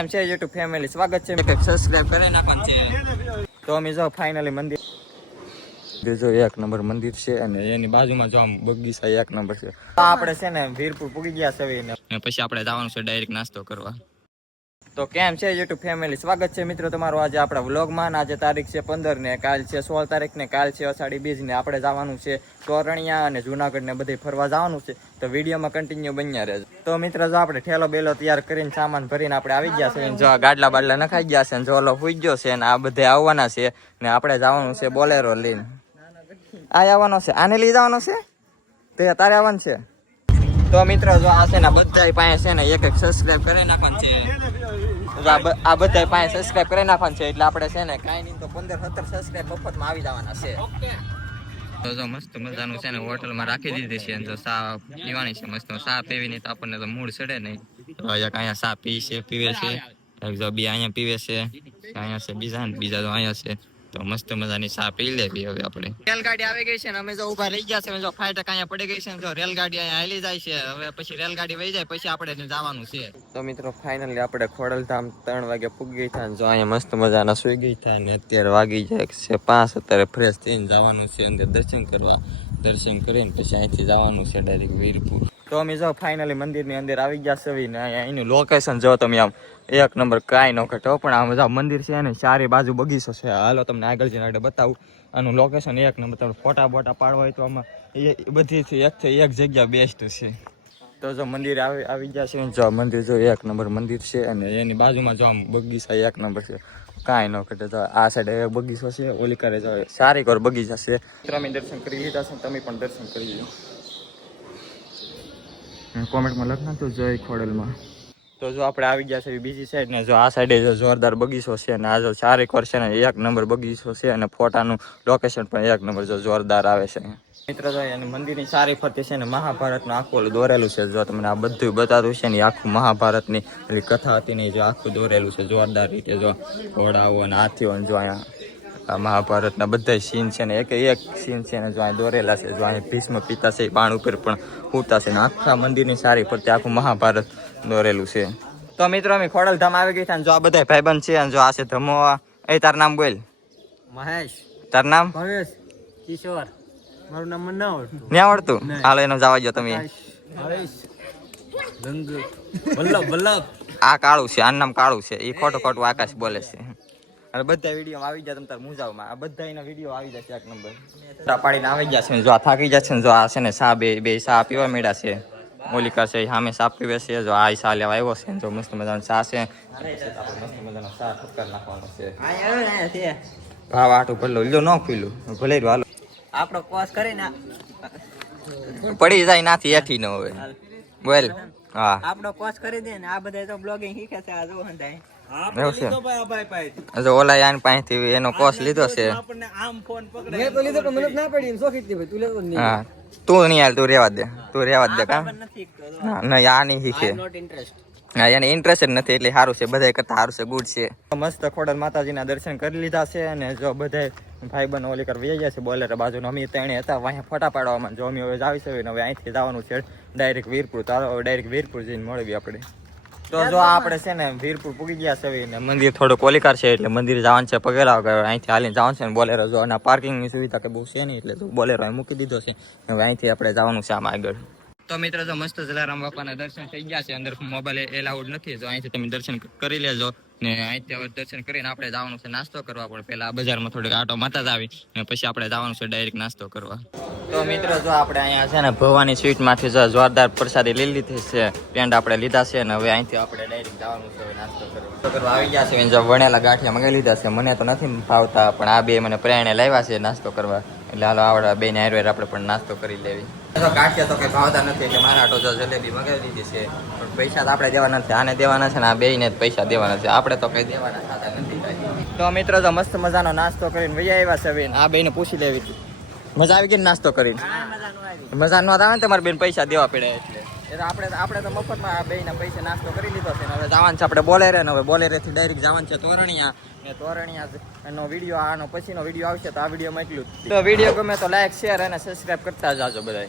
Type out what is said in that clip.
કેમ છે YouTube family, સ્વાગત છે. એક સબસ્ક્રાઇબ કરી નાખવાનું છે. તો અમે જો ફાઇનલી મંદિર જો એક નંબર મંદિર છે અને એની બાજુમાં જો આમ બગીચા એક નંબર છે. આપણે છે ને વીરપુર પૂગી ગયા છે પછી આપણે જવાનું છે ડાયરેક્ટ નાસ્તો કરવા. તો કેમ છે YouTube ફેમિલી, સ્વાગત છે મિત્રો તમારું આજે આપણા વ્લોગમાં. આજે તારીખ છે 15 ને કાલ છે 16 તારીખ ને કાલ છે અષાઢી બીજ ને આપણે જવાનું છે તોરણિયા અને જુનાગઢ ને બધે ફરવા જવાનું છે. તો વિડીયોમાં કન્ટિન્યુ બન્યા રહેજો. તો મિત્રો જો આપણે ઠેલો બેલો તૈયાર કરીને સામાન ભરીને આપણે આવી ગયા છે. જો ગાડલા બાડલા નખાઈ ગયા છે, જો ઓલો હુઈ ગયો છે ને આ બધે આવવાના છે ને આપણે જવાનું છે બોલેરો લઈને. આ આવવાનો છે, આને લઈ જવાનો છે, તે તારે આવવાનું છે. તો મિત્રો જો આ છે ને બધા પાસે છે ને એક સબસ્ક્રાઇબ કરી નાખવાનું છે. આ બધા પાસે સબસ્ક્રાઇબ કરી નાખવાનું છે એટલે આપણે છે ને કાંઈ નહીં તો 15-17 સબસ્ક્રાઇબ મફતમાં આવી જવાના છે. તો જો મસ્ત મજાનું છે ને હોટલમાં રાખી દીધી છે. જો ચા પીવાની છે મસ્ત, ચા પીવી નહીં તો આપણને તો મૂડ ચડે નહીં. તો એક અહીંયા ચા પીવે છે, એક જો બી અહીંયા પીવે છે, અહીંયા છે બીજા ને બીજા તો અહીંયા છે. તો મસ્ત મજાની ચા પી લેવી હવે આપણે. રેલગાડી આવી ગઈ છે ને અમે જો ઉભા રહી ગયા છે. જો ફાટક અહીંયા પડી ગઈ છે, જો રેલગાડી અહીંયા હાલી જાય છે. હવે પછી રેલગાડી વહી જાય પછી આપણે જવાનું છે. તો મિત્રો ફાઇનલી આપણે ખોડલધામ 3 વાગે પૂગી ગઈ હતા. જો અહીંયા મસ્ત મજાના સુઈ ગઈ હતા ને અત્યારે વાગી જાય છે 5. અત્યારે ફ્રેશ થઈને જવાનું છે અંદર દર્શન કરવા. દર્શન કરીને પછી અહીંથી જવાનું છે ડાયરેક્ટ વીરપુર. તો અમે જો ફાઇનલી મંદિરની અંદર આવી ગયા છે ને અહીંનું લોકેશન જો તમે આમ એક નંબર કાંઈ ન ઘટો. પણ આમ બધા મંદિર છે ને ચારે બાજુ બગીચો છે. હાલો તમને આગળ જઈને બતાવું. આનું લોકેશન એક નંબર. તમે ફોટા બોટા પાડવા હોય તો આમાં એ બધીથી એક જગ્યા બેસ્ટ છે. તો જો મંદિર આવી ગયા છે. જો મંદિર જો એક નંબર મંદિર છે અને એની બાજુમાં જો આમ બગીચા એક નંબર છે, કાંઈ ન ઘટે. તો આ સાઈડ એક બગીચો છે, ઓલી કરે જો સારી કર બગીચા છે. તમે દર્શન કરી લીધા છે, તમે પણ દર્શન કરી લો. કોમેન્ટમાં લખ નાખજો જય ખોડલમાં. તો જો આપણે આવી ગયા છે બીજી સાઈડ ને જો આ સાઈડે જો જોરદાર બગીચો છે અને આ જો ચારેક વર્ષ છે ને એક નંબર બગીચો છે અને ફોટાનું લોકેશન પણ એક નંબર જો જોરદાર આવે છે. મિત્રો જો અને મંદિરની સારી ફરતી છે ને મહાભારતનું આખું દોરેલું છે. જો તમને આ બધું બતાવ્યું છે ને આખું મહાભારતની પેલી કથા હતી ને જો આખું દોરેલું છે જોરદાર રીતે. જો ઘોડાઓ અને હાથીઓ જો અહીંયા મહાભારતના બધા સીન છે ને એક સીન છે ને જો અહીં દોરેલા છે. જો અહીં ભીષ્મ પિતા છે બાણ ઉપર પણ ઉતા છે ને આખા મંદિરની સારી ફરતી આખું મહાભારત દોરેલું છે. તો મિત્રો અમે ખોડલધામ આવી ગયા હતા. જો આ બધા ભાઈબંધ છે અને જો આ છે ધમો. એ તાર નામ બોલ. મહેશ. તાર નામ? ભવેશ. કિશોર. મારું નામ મને ના આવડતું. હાલો એનો જવા દો તમે. વલ્લભ. આ કાળું છે, આનું નામ કાળું છે. એ ખોટું આકાશ બોલે છે. અને બધા વિડીયો આવી જાય તમે મુજાવમાં આ બધા એના વિડીયો આવી જશે એક નંબર. પાડીને આવી ગયા છે. જો આ થાકી જશે ને જો આ છે ને સા બે સા પીવા મેળા છે. ઓલી કરશે સામે સા પીવે છે. જો આ સા લેવા આવ્યો છે. જો મસ્ત મજાનો સા છે. મસ્ત મજાનો સા ઠક્કર નાખવાનો છે. ભાવ આટું ભલો લ્યો ન ખુલ્લું ભલે હાલો આપણો કોસ કરીને પડી જાય નાથી એઠી ન હોય બોલ. હા આપણો કોસ કરી દે ને આ બધા તો બ્લોગિંગ શીખે છે. આ જો હંધાય ઓલા યાન પાસેથી એનો કોર્સ લીધો છે. તું નહીં હાલ, તું રેવા દે કામ નહીં આ નહીં શીખે. હા એને ઇન્ટરેસ્ટ જ નથી એટલે સારું છે. બધા કરતા સારું છે, ગુડ છે. મસ્ત ખોડલ માતાજીના દર્શન કરી લીધા છે અને જો બધા ભાઈબંધ ઓલી કર વહી ગયા છે બોલેરો બાજુ. અમે ત્રણે હતા અહીંયા ફોટા પાડવામાં. જો અમે હવે જાવી છે હવે અહીંથી જવાનું છે ડાયરેક્ટ વીરપુર. તો ડાયરેક્ટ વીરપુર જઈને મળવી આપણે. તો જો આપણે છે ને વીરપુર પૂગી ગયા છે ને મંદિર થોડુંક ઓલીકાર છે એટલે મંદિર જવાનું છે પગેલા અહીંથી હાલીને જવાનું છે ને બોલેરો. જો અને પાર્કિંગની સુવિધા કે બહુ છે નહીં એટલે બોલેરો અહીં મૂકી દીધો છે. હવે અહીંથી આપણે જવાનું છે આમાં આગળ. તો મિત્રો જો મસ્ત જલારામ બાપાના દર્શન થઈ ગયા છે. અંદર મોબાઈલ એલાઉડ નથી. જો અહીંથી તમે દર્શન કરી લેજો ને અહીંથી હવે દર્શન કરીને આપણે જવાનું છે નાસ્તો કરવા. પણ પહેલા બજારમાં થોડીક આટો માતા જ આવી ને પછી આપણે જવાનું છે ડાયરેક્ટ નાસ્તો કરવા. તો મિત્રો જો આપણે અહીંયા છે ને ભવાની સ્વીટમાંથી જો જોરદાર પ્રસાદી લઈ લીધી છે. પેંડ આપણે લીધા છે ને હવે અહીંથી આપણે ડાયરેક્ટ જવાનું છે નાસ્તો કરવા આવી ગયા છે. જો વણેલા ગાંઠિયા મંગાવી લીધા છે. મને તો નથી ભાવતા પણ આ બે મને પ્રેરણે લાવ્યા છે નાસ્તો કરવા એટલે હાલો આવડા બે ને આયુર્વેદ આપણે પણ નાસ્તો કરી લેવી. ગાંઠિયા તો કઈ ભાવતા નથી એટલે મારા આટો જો જલેબી મંગાવી દીધી છે. પણ પૈસા તો આપણે દેવાના નથી, આને દેવાના છે ને આ બે ને પૈસા દેવાના છે. આપણે તો કઈ દેવાના થતા નથી. તો મિત્રો તો મસ્ત મજાનો નાસ્તો કરીને વૈયા આવ્યા છે. આ બે ને પૂછી લેવી હતી મજા આવી ગઈ નાસ્તો કરીને. મજા ન આવે ને તમારે બેન પૈસા દેવા પડે એટલે આપણે તો મફતમાં આ બે ના પૈસા નાસ્તો કરી લીધો છે. હવે જવાનું છે આપણે બોલેરે ને હવે બોલેરેથી ડાયરેક્ટ જવાનું છે તોરણિયા ને તોરણિયા નો વિડીયો આનો પછીનો વિડીયો આવશે. તો આ વિડીયોમાં એટલું. તો વિડીયો ગમે તો લાઈક શેર અને સબસ્ક્રાઈબ કરતા જાજો બધા.